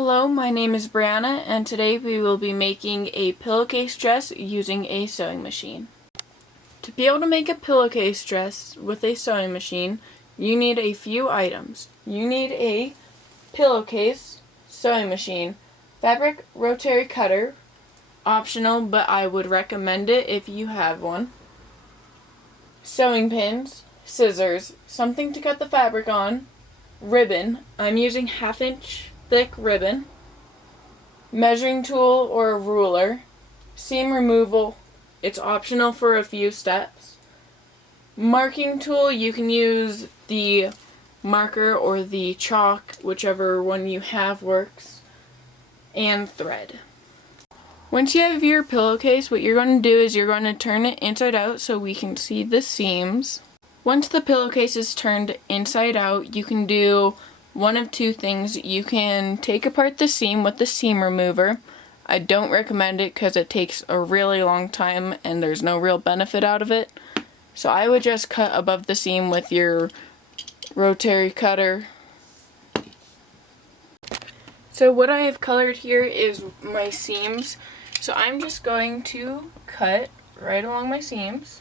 Hello, my name is Brianna, and today we will be making a pillowcase dress using a sewing machine. To be able to make a pillowcase dress with a sewing machine, you need a few items. You need a pillowcase, sewing machine, fabric rotary cutter, optional but I would recommend it if you have one, sewing pins, scissors, something to cut the fabric on, ribbon, I'm using 1/2 inch thick ribbon, measuring tool or a ruler, seam removal, it's optional for a few steps, marking tool, you can use the marker or the chalk, whichever one you have works, and thread. Once you have your pillowcase, what you're going to do is you're going to turn it inside out so we can see the seams. Once the pillowcase is turned inside out, you can do one of two things. You can take apart the seam with the seam remover. I don't recommend it because it takes a really long time and there's no real benefit out of it. So I would just cut above the seam with your rotary cutter. So what I have colored here is my seams. So I'm just going to cut right along my seams.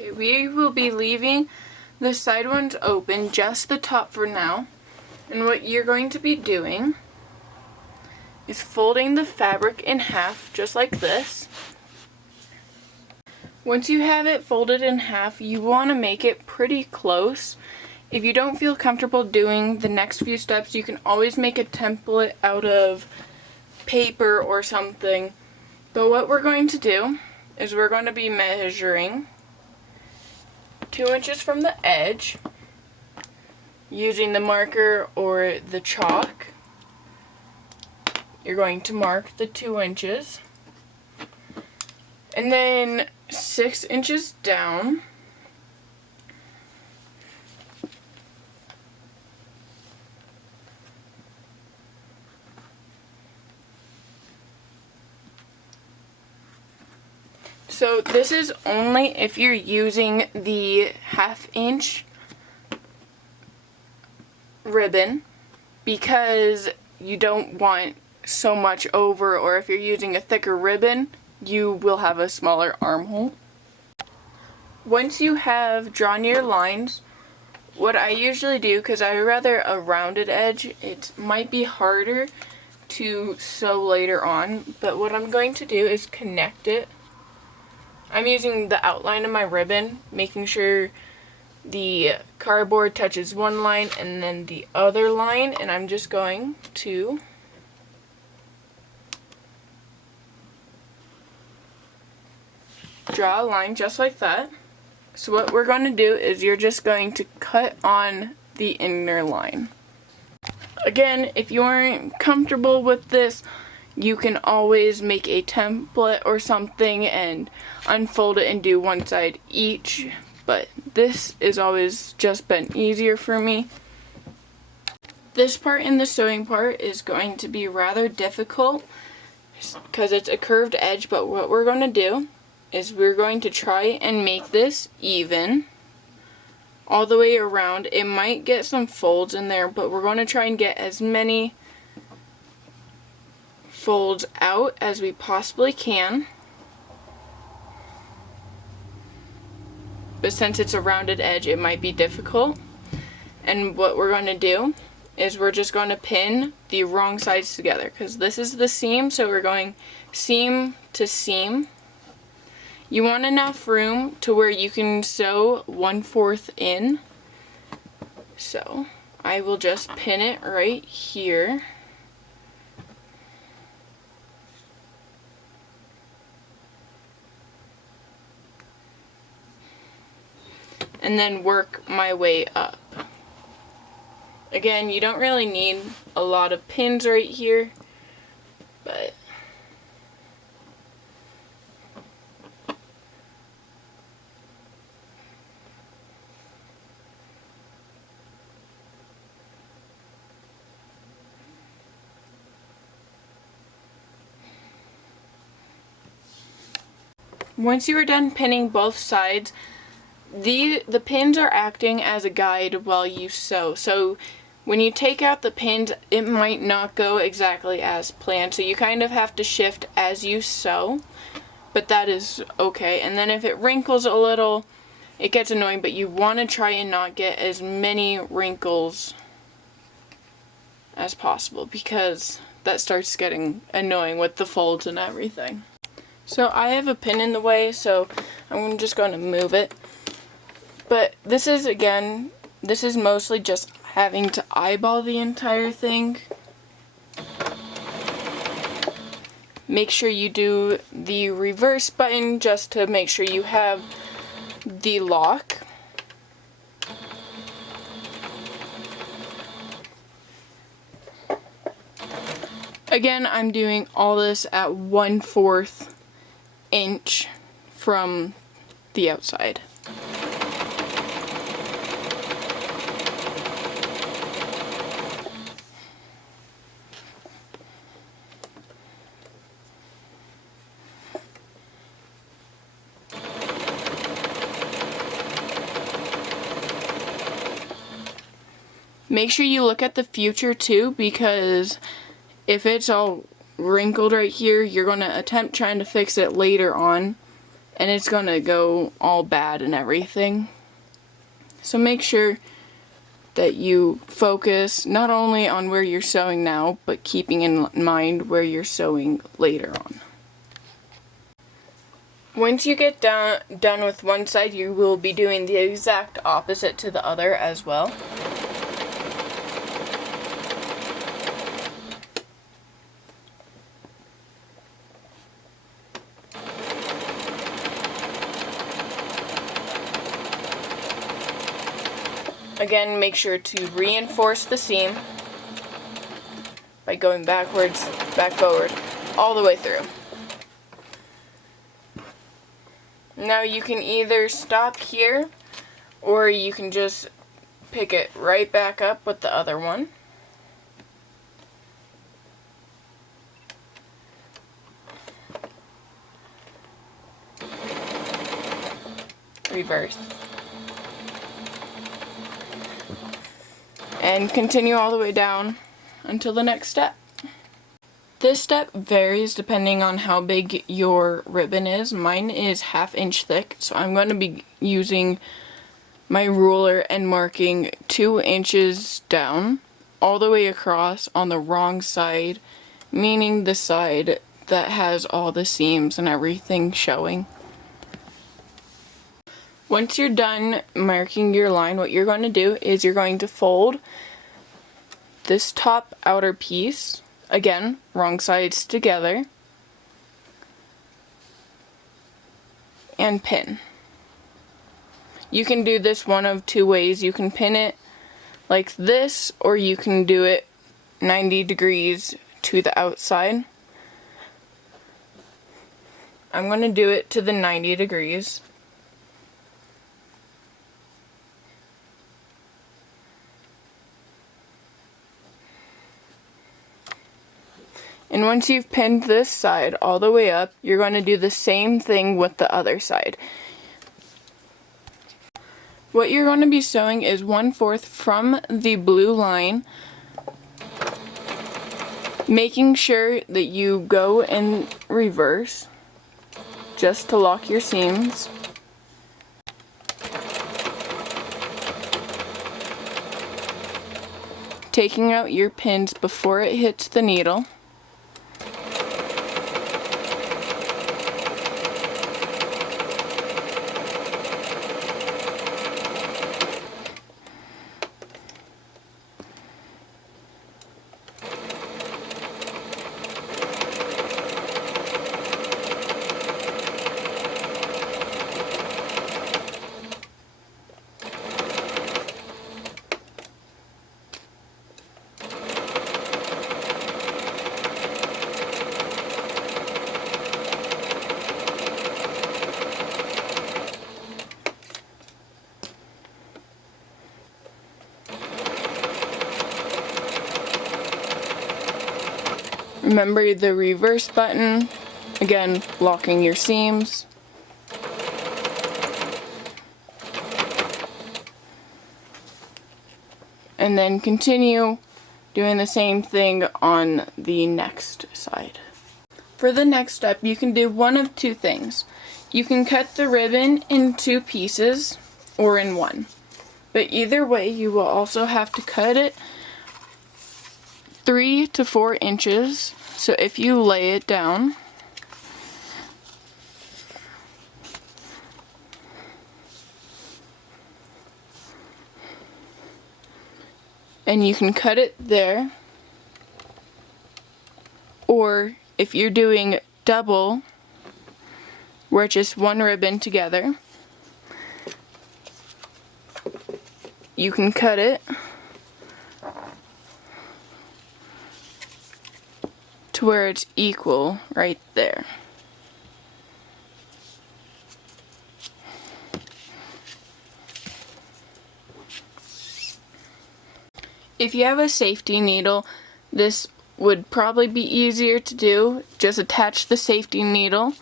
Okay, we will be leaving the side ones open, just the top for now. And what you're going to be doing is folding the fabric in half, just like this. Once you have it folded in half, you want to make it pretty close. If you don't feel comfortable doing the next few steps, you can always make a template out of paper or something. But what we're going to do is we're going to be measuring 2 inches from the edge using the marker or the chalk. You're going to mark the 2 inches and then 6 inches down. So this is only if you're using the 1/2 inch ribbon, because you don't want so much over, or if you're using a thicker ribbon, you will have a smaller armhole. Once you have drawn your lines, what I usually do, because I rather a rounded edge, it might be harder to sew later on, but what I'm going to do is connect it. I'm using the outline of my ribbon, making sure the cardboard touches one line and then the other line, and I'm just going to draw a line just like that. So what we're going to do is you're just going to cut on the inner line. Again, if you aren't comfortable with this, you can always make a template or something and unfold it and do one side each, but this is always just been easier for me. This part in the sewing part is going to be rather difficult because it's a curved edge, but what we're going to do is we're going to try and make this even all the way around. It might get some folds in there, but we're going to try and get as many folds out as we possibly can. But since it's a rounded edge, it might be difficult. And what we're going to do is we're just going to pin the wrong sides together, because this is the seam, so we're going seam to seam. You want enough room to where you can sew 1/4 in. So I will just pin it right here. And then work my way up. Again, you don't really need a lot of pins right here, but Once you are done pinning both sides, the pins are acting as a guide while you sew. So when you take out the pins, it might not go exactly as planned. So you kind of have to shift as you sew, but that is okay. And then if it wrinkles a little, it gets annoying, but you want to try and not get as many wrinkles as possible, because that starts getting annoying with the folds and everything. So I have a pin in the way, so I'm just going to move it. But this is mostly just having to eyeball the entire thing. Make sure you do the reverse button just to make sure you have the lock. Again, I'm doing all this at 1/4 inch from the outside. Make sure you look at the future too, because if it's all wrinkled right here, you're going to attempt trying to fix it later on, and it's going to go all bad and everything. So make sure that you focus not only on where you're sewing now, but keeping in mind where you're sewing later on. Once you get done with one side, you will be doing the exact opposite to the other as well. Again, make sure to reinforce the seam by going backwards, back forward, all the way through. Now you can either stop here, or you can just pick it right back up with the other one. Reverse. And continue all the way down until the next step. This step varies depending on how big your ribbon is. Mine is 1/2 inch thick, so I'm going to be using my ruler and marking 2 inches down all the way across on the wrong side, meaning the side that has all the seams and everything showing. Once you're done marking your line, what you're going to do is you're going to fold this top outer piece, again, wrong sides together, and pin. You can do this one of two ways. You can pin it like this, or you can do it 90 degrees to the outside. I'm going to do it to the 90 degrees. And once you've pinned this side all the way up, you're going to do the same thing with the other side. What you're going to be sewing is 1/4 from the blue line, making sure that you go in reverse just to lock your seams. Taking out your pins before it hits the needle. Remember the reverse button, again, locking your seams. and then continue doing the same thing on the next side. For the next step, you can do one of two things. You can cut the ribbon in 2 pieces or in 1. But either way, you will also have to cut it 3 to 4 inches. So if you lay it down, and you can cut it there, or if you're doing double, where it's just 1 ribbon together, you can cut it to where it's equal right there. If you have a safety needle, this would probably be easier to do. Just attach the safety needle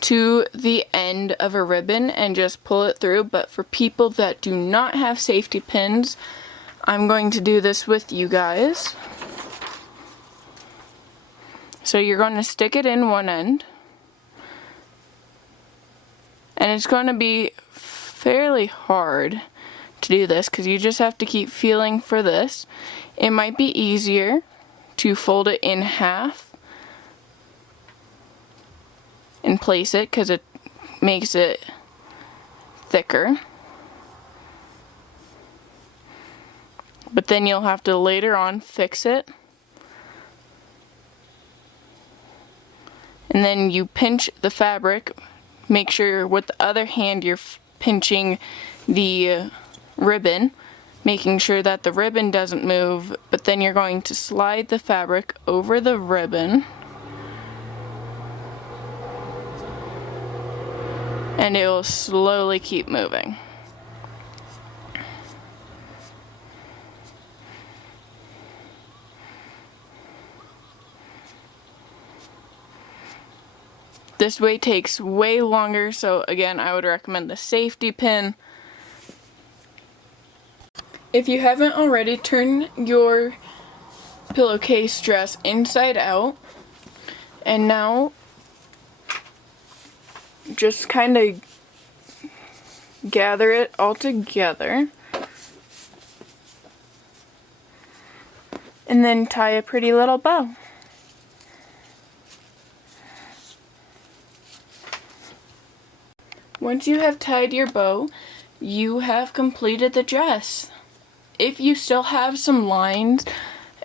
to the end of a ribbon and just pull it through. But for people that do not have safety pins, I'm going to do this with you guys. So you're going to stick it in one end, and it's going to be fairly hard to do this because you just have to keep feeling for this. It might be easier to fold it in half and place it because it makes it thicker. But then you'll have to later on fix it. And then you pinch the fabric. Make sure with the other hand you're pinching the ribbon, making sure that the ribbon doesn't move, but then you're going to slide the fabric over the ribbon, and it will slowly keep moving. This way takes way longer, so again, I would recommend the safety pin. If you haven't already, turn your pillowcase dress inside out, and now just kind of gather it all together and then tie a pretty little bow. Once you have tied your bow, you have completed the dress. If you still have some lines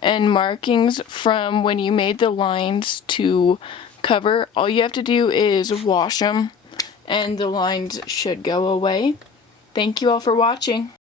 and markings from when you made the lines to cover, all you have to do is wash them and the lines should go away. Thank you all for watching.